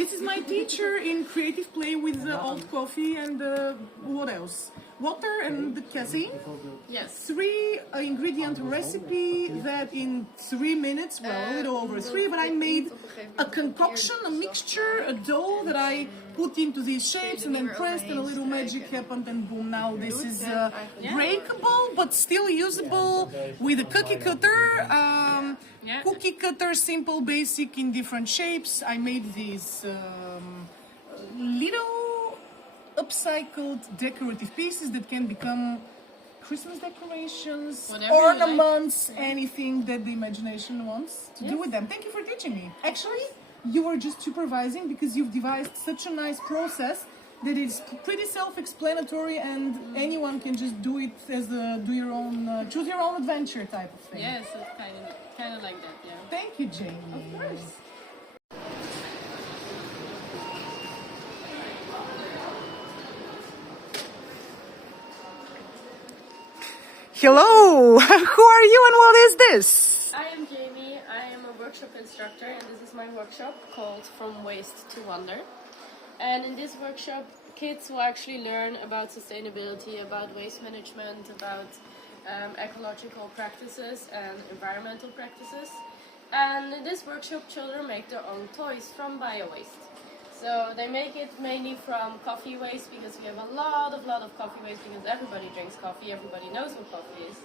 This is my teacher in creative play with old coffee and what else? Water and the casein. Yes. 3 ingredient recipe that in 3 minutes, well, a little over 3, but I made a concoction, a mixture, a dough that I put into these shapes and then pressed, and a little magic happened, and boom, now this is breakable but still usable with a cookie cutter. Cookie cutter, simple, basic, in different shapes. I made these little upcycled decorative pieces that can become Christmas decorations, Whatever ornaments, anything that the imagination wants to do with them. Thank you for teaching me. Actually, you were just supervising because you've devised such a nice process that is pretty self-explanatory, and anyone can just do it as a choose your own adventure type of thing. Yes, it's kind of like that, yeah. Thank you, Jamie. Of course. Hello, who are you and what is this? I am Jamie. I am a workshop instructor, and this is my workshop called From Waste to Wonder. And in this workshop, kids will actually learn about sustainability, about waste management, about ecological practices and environmental practices. And in this workshop, children make their own toys from bio-waste. So they make it mainly from coffee waste, because we have a lot of coffee waste, because everybody drinks coffee, everybody knows what coffee is.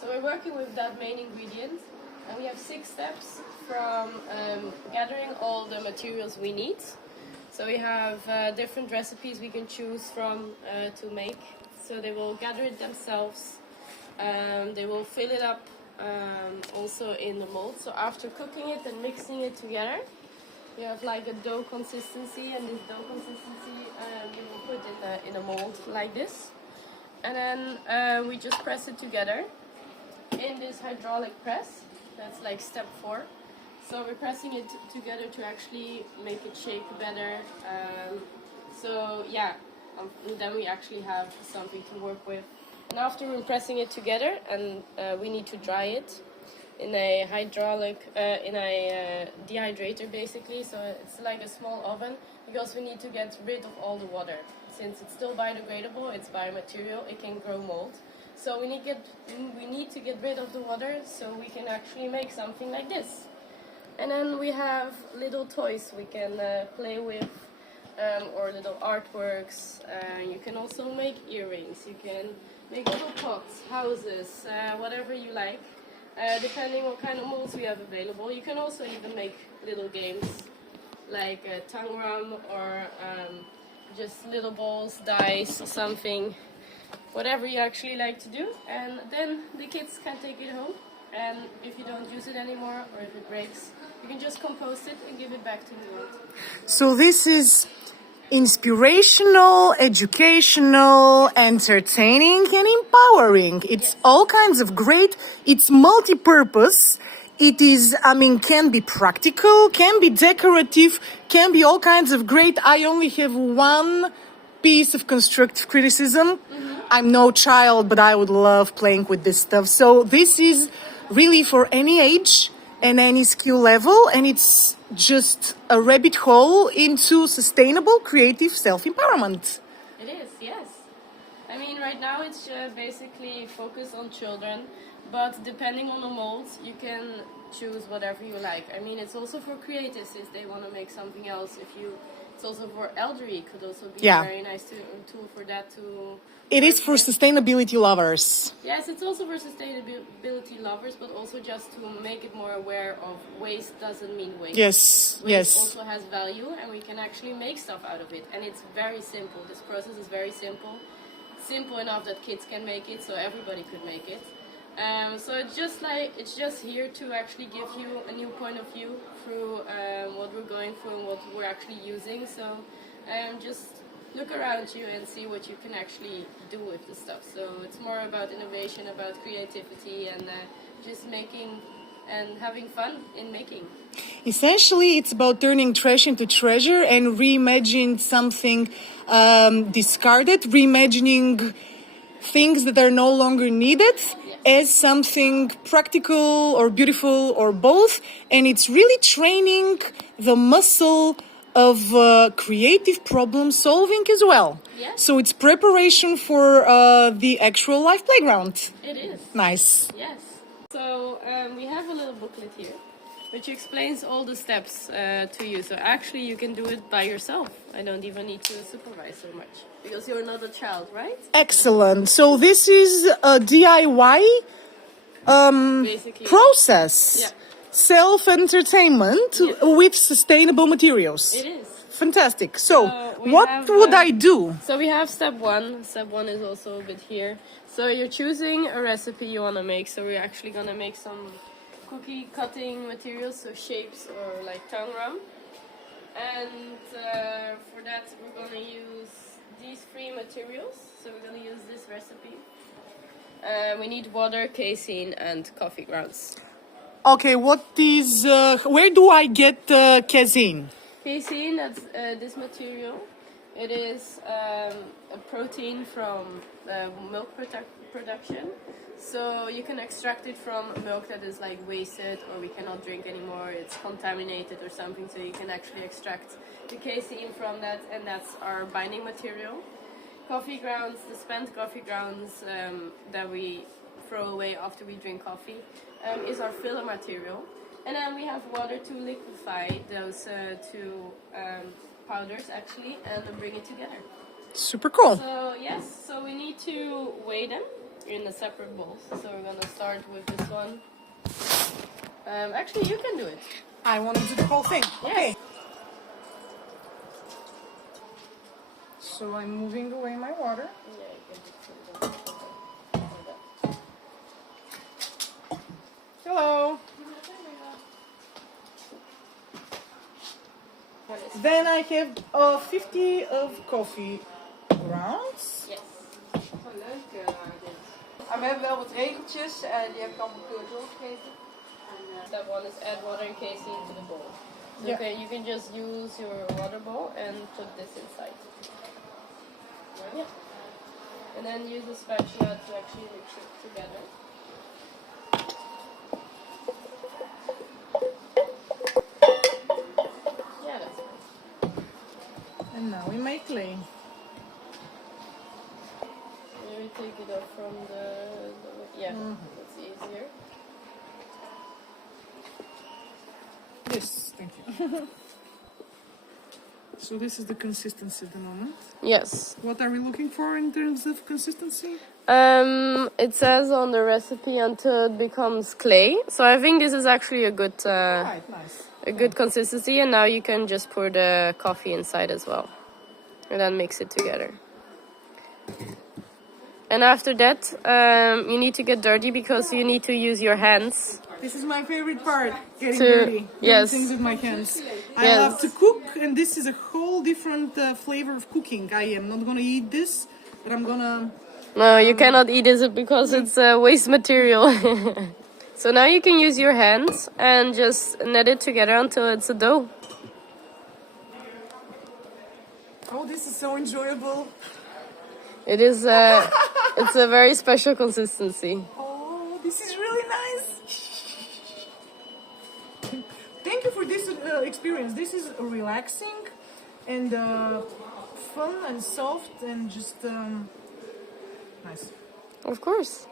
So we're working with that main ingredient, and we have 6 steps from gathering all the materials we need. So we have different recipes we can choose from to make. So they will gather it themselves. They will fill it up also in the mold. So after cooking it and mixing it together, you have like a dough consistency, and this dough consistency you will put in a mold like this. And then we just press it together in this hydraulic press. That's like step 4. So we're pressing it together to actually make it shake better. So yeah, then we actually have something to work with. And after we're pressing it together, and we need to dry it in a dehydrator basically. So it's like a small oven, because we need to get rid of all the water. Since it's still biodegradable, it's biomaterial, it can grow mold. So we need to get rid of the water so we can actually make something like this. And then we have little toys we can play with, or little artworks. You can also make earrings, you can make little pots, houses, whatever you like, depending what kind of molds we have available. You can also even make little games like tangram, or just little balls, dice, something, whatever you actually like to do. And then the kids can take it home, and if you don't use it anymore, or if it breaks, you can just compost it and give it back to the world. So this is inspirational, educational, entertaining, and empowering. It's all kinds of great. It's multi-purpose. It is, can be practical, can be decorative, can be all kinds of great. I only have one piece of constructive criticism. I'm no child, but I would love playing with this stuff. So this is really for any age and any skill level, and it's just a rabbit hole into sustainable, creative self-empowerment. It is, yes. I mean, right now it's basically focused on children, but depending on the molds, you can choose whatever you like. I mean, it's also for creatives if they want to make something else. It's also for elderly. It could also be a very nice tool for that too. It is for sustainability lovers. Yes, it's also for sustainability lovers, but also just to make it more aware of waste doesn't mean waste. Yes, Waste also has value, and we can actually make stuff out of it. And it's very simple. This process is very simple. Simple enough that kids can make it, so everybody could make it. So it's just here to actually give you a new point of view through what we're going through and what we're actually using. So just look around you and see what you can actually do with the stuff. So it's more about innovation, about creativity, and just making and having fun in making. Essentially, it's about turning trash into treasure and reimagining something discarded, reimagining things that are no longer needed as something practical or beautiful or both. And it's really training the muscle of creative problem solving as well. Yes. So it's preparation for the actual live playground. It is. Nice. Yes. So we have a little booklet here, which explains all the steps to you. So actually, you can do it by yourself. I don't even need to supervise so much because you're not a child, right? Excellent. So this is a DIY Basically. process. Yeah. Self-entertainment Yes. with sustainable materials. It is. Fantastic. So, we what have, would I do? So we have step one. Step one is also a bit here. So you're choosing a recipe you want to make. So we're actually going to make some cookie cutting materials, so shapes or like tongue rum. And for that we're going to use these three materials. So we're going to use this recipe. We need water, casein and coffee grounds. Okay, what is? Where do I get casein? Casein, that's this material. It is a protein from milk production. So you can extract it from milk that is like wasted or we cannot drink anymore, it's contaminated or something, so you can actually extract the casein from that, and that's our binding material. Coffee grounds, the spent coffee grounds that we throw away after we drink coffee, is our filler material. And then we have water to liquefy those two powders actually and bring it together. Super cool. So yes, so we need to weigh them in a separate bowl. So we're gonna start with this one. Actually, you can do it. I want to do the whole thing. Yes. Okay. So I'm moving away my water. Yeah, you can just put it on. Hello. Then I have 50 of coffee grounds. Yes. Oh, leuk dit. Maar we hebben wel wat regeltjes en die heb ik allemaal keurig doorgegeven. Step one is add water and casein to the bowl. So Yeah. okay, you can just use your water bowl and put this inside. Yeah. And then use a spatula to actually mix it together. Yeah, that's nice. And now we make clay. Maybe take it off from the yeah, that's easier. Yes, thank you. So this is the consistency at the moment. Yes. What are we looking for in terms of consistency? It says on the recipe until it becomes clay. So I think this is actually a good Right, nice. a good consistency, and now you can just pour the coffee inside as well and then mix it together. And after that you need to get dirty because you need to use your hands. This is my favorite part, getting To- dirty. Doing yes. things with my hands. I Yes. love to cook, and this is a whole different flavor of cooking. I am not gonna eat this, but I'm gonna... No, you cannot eat it because it's waste material. So now you can use your hands and just knead it together until it's a dough. Oh, this is so enjoyable. It is it's a very special consistency. Oh, this is really nice. Thank you for this experience. This is relaxing and fun and soft and just nice. Of course.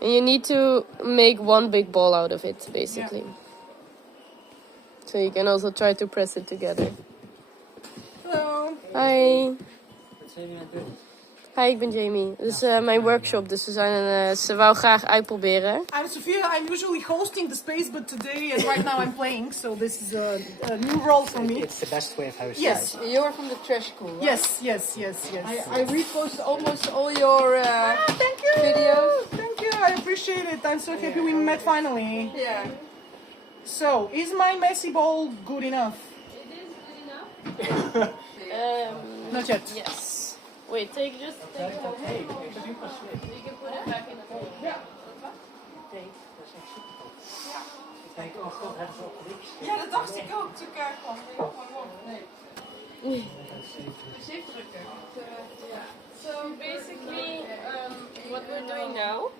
And you need to make one big ball out of it, basically. So you can also try to press it together. Hello. Hi. Hi, ik ben Jamie. Dit is mijn workshop, dus ze wou graag uitproberen. I'm Sophia. I'm usually hosting the space, but today and right now I'm playing, so this is a new role for me. It's the best way of hosting. Yes. You're from the trash school, right? Yes, yes, yes, yes. I repost almost all your Thank you. videos. Thank you. I appreciate it. I'm so happy we met finally. Yeah. So, is my messy ball good enough? It is good enough. Not yet. Yes. Wait, take it one. You can put it back in the bowl. Kijk, oh god, hebben ze opgericht. Ja, dat dacht ik ook. Toen ik kwam. Nee. Gezicht drukken. So basically, what we're doing now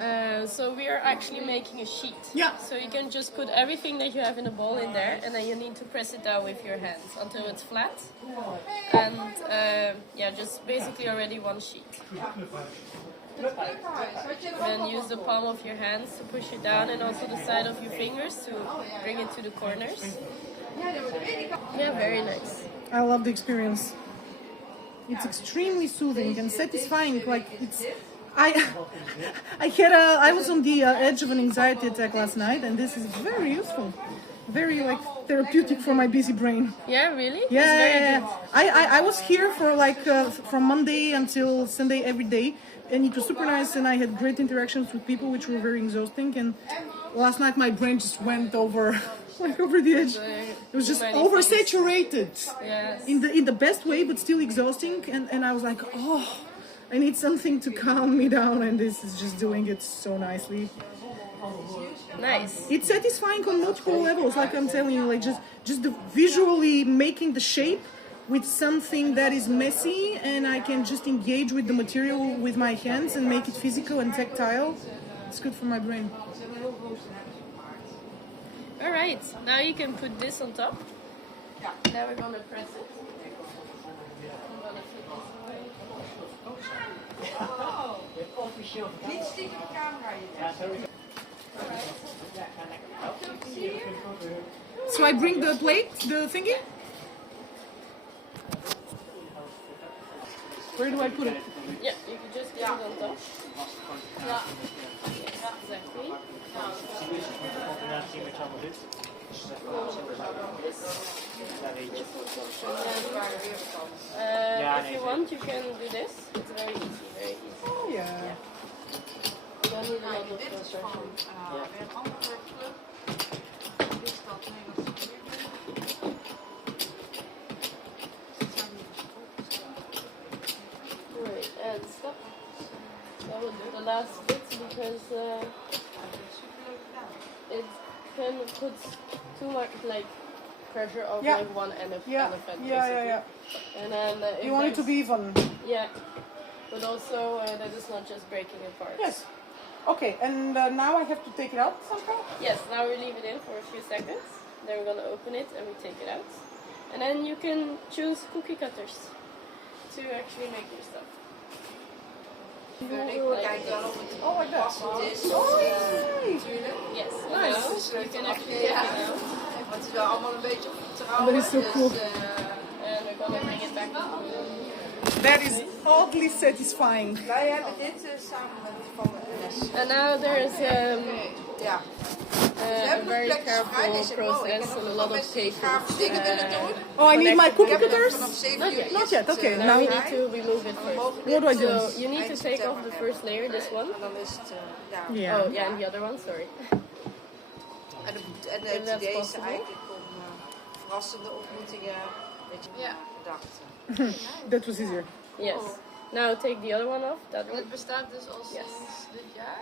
So we are actually making a sheet. Yeah. So you can just put everything that you have in a bowl in there, and then you need to press it down with your hands until it's flat. And yeah, just basically already one sheet. Then use the palm of your hands to push it down, and also the side of your fingers to bring it to the corners. Yeah, very nice. I love the experience. It's extremely soothing and satisfying. Like it's, I was on the edge of an anxiety attack last night, and this is very useful, very like therapeutic for my busy brain. Yeah, really? Yeah, It's very yeah, good. yeah. I was here for like from Monday until Sunday every day, and it was super nice, and I had great interactions with people, which were very exhausting. And last night my brain just went over, like over the edge. It was just Too many oversaturated. Yes. In the best way, but still exhausting. And I was like, oh, I need something to calm me down, and this is just doing it so nicely. Nice. It's satisfying on multiple levels, like I'm telling you, like just the visually making the shape with something that is messy, and I can just engage with the material with my hands and make it physical and tactile. It's good for my brain. All right. Now you can put this on top. Now we're gonna press it. I'm gonna flip this away. Niet stiekem de camera in. So I bring the plate, the thingy? Where do I put it? Yeah, you can just get it on top. Yeah. Exactly. Combinatie met je allemaal zit. Ja, weet je. If you want, you can do this. It's very easy, very easy. Oh yeah. You don't need a lot of Dit is pressure. van weer een andere club. Dit is dat Nederlands. Right, and stop. That would be the last bit because it can put too much like pressure on Yeah. like one end of Yeah, elephant. yeah, basically. yeah. And then if You want it to be even. yeah, but also that is not just breaking apart. Yes. Okay, and now I have to take it out somehow? Yes, now we leave it in for a few seconds. Then we're gonna open it and we take it out. And then you can choose cookie cutters to actually make your stuff. Kijk dan of het Oh, like that. passend is. Oh, yeah. Natuurlijk. Yes, Nice. now you can actually take it out. Maar het is wel allemaal een beetje op vertrouwen. That is so cool. And we're gonna bring it back to the That is oddly satisfying. Wij hebben dit samen met van de les. And now there's Ja. a very careful process and a lot of Gave papers. dingen willen doen. Oh, I need my cookie Ik heb cutters? vanaf 7 Not uur yet. Not yet, okay. Now Now we need to remove it first. What do I do? So you need to take off the first layer, this one. En dan is het, ja. Yeah. Oh yeah, and the other one, sorry. En If het that's idee is possible. eigenlijk om verrassende ontmoetingen met je bedacht. That was easier. Yes. Now take the other one off. That one. Het bestaat dus al Yes. sinds dit jaar.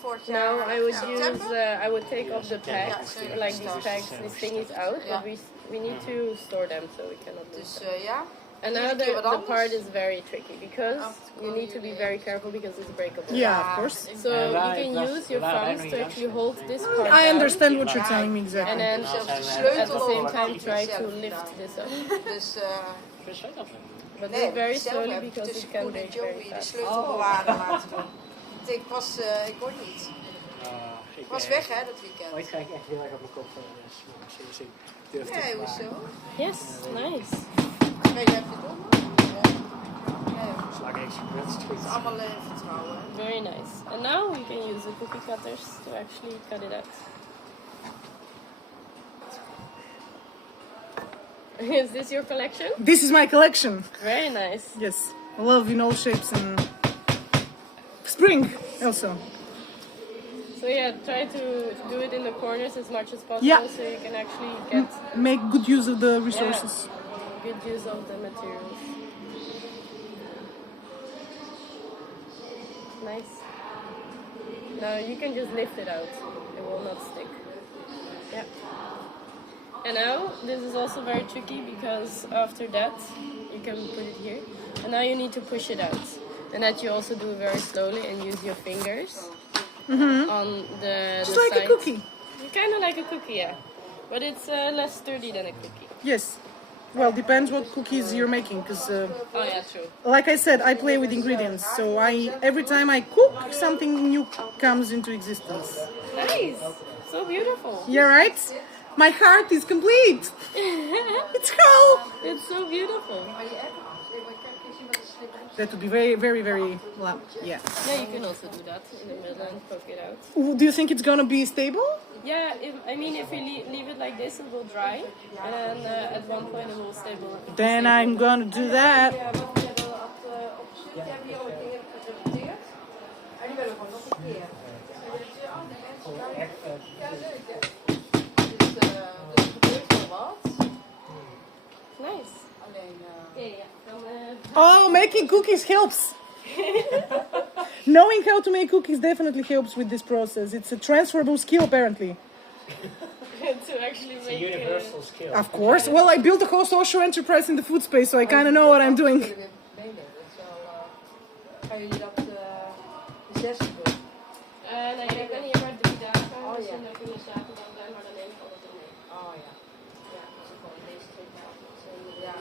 Vorig jaar. Now I would september. use, I would take off the tags, like these tags, these thingies out, but we need to store them so we cannot lose Dus them. ja. And now Iedere keer wat the anders. part is very tricky because you need to be very careful because it's breakable. Yeah, of course. So you can use your thumbs to actually hold this part I down, understand what you're telling me and exactly. then Zelfs de at the sleutel same ook time niet try zelf to gedaan. lift this up. Dus Dus weet dat wel. But do nee, it very zelf slowly heb ik because it tussen can Koen en break very Joey de fast. sleutel bewaren laten doen. Ik kon niet. Ik Ik was weg hè, dat weekend. Ooit ga ik echt heel erg op mijn kop dus ik durf het Nee, niet. hoezo? Yes, nice. Nee, jij hebt het om? Nee, Slag ik het is goed. allemaal vertrouwen. Very nice. And now we can use the cookie cutters to actually cut it out. Is this your collection? This is my collection. Very nice. Yes. I love in all shapes and spring also. So yeah, try to do it in the corners as much as possible Yeah. so you can actually get Make good use of the resources. good use of the materials. Nice. Now you can just lift it out. It will not stick. Yeah. And now this is also very tricky because after that you can put it here. And now you need to push it out. And that you also do very slowly and use your fingers on the Just like a side. cookie. Kind of like a cookie, yeah. But it's less sturdy than a cookie. Yes. Well, depends what cookies you're making, because Oh yeah, true. like I said, I play with ingredients. So every time I cook, something new comes into existence. Nice. So beautiful. Yeah, right? My heart is complete. It's whole. It's so beautiful. That would be very, very, very loud. Yeah. Yeah, you can also do that in the middle and poke it out. Do you think it's gonna be stable? Yeah, if we leave it like this, it will dry, and then at one point it will stable. Then I'm gonna do that. Ja, want we hebben op de stuk hebben hier al een keer gerepeteerd. En die willen we gewoon nog een keer. Ja, leuk hè. Dus er gebeurt wel wat. Nice. Alleen, Ja. Dan, Oh, making cookies helps. Knowing how to make cookies definitely helps with this process. It's a transferable skill, apparently. to actually It's a make. universal skill. Of course. Well, I built a whole social enterprise in the food space, so I kind of know what I'm doing. nee, dat is wel... gaan jullie dat de 6e doen? Nee, ik ben hier maar 3 dagen. Oh, dus ja. dan kunnen we zaterdag zijn, maar dan neem ik altijd mee. Oh ja. Ja, dus ik gewoon deze 2 dagen. Dus Ja.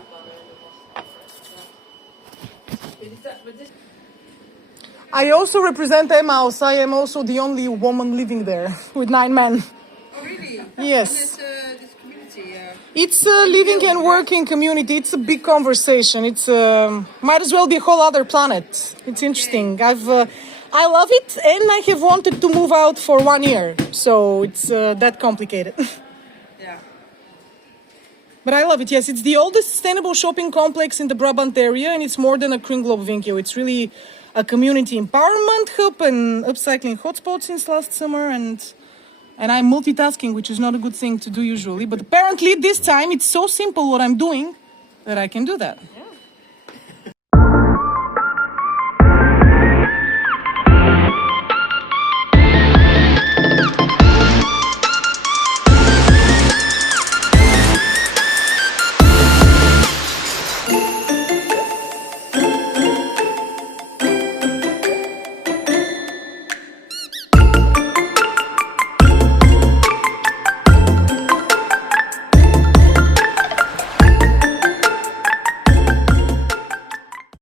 I also represent Emmaus. I am also the only woman living there with 9 men. Oh really? Yes. This community, It's a living and working community. It's a big conversation. It's might as well be a whole other planet. It's interesting. I love it, and I have wanted to move out for 1 year. So it's that complicated. yeah. But I love it. Yes, it's the oldest sustainable shopping complex in the Brabant area, and it's more than a kringloopwinkel. It's really a community empowerment hub and upcycling hotspot since last summer, and I'm multitasking, which is not a good thing to do usually. But apparently this time it's so simple what I'm doing that I can do that.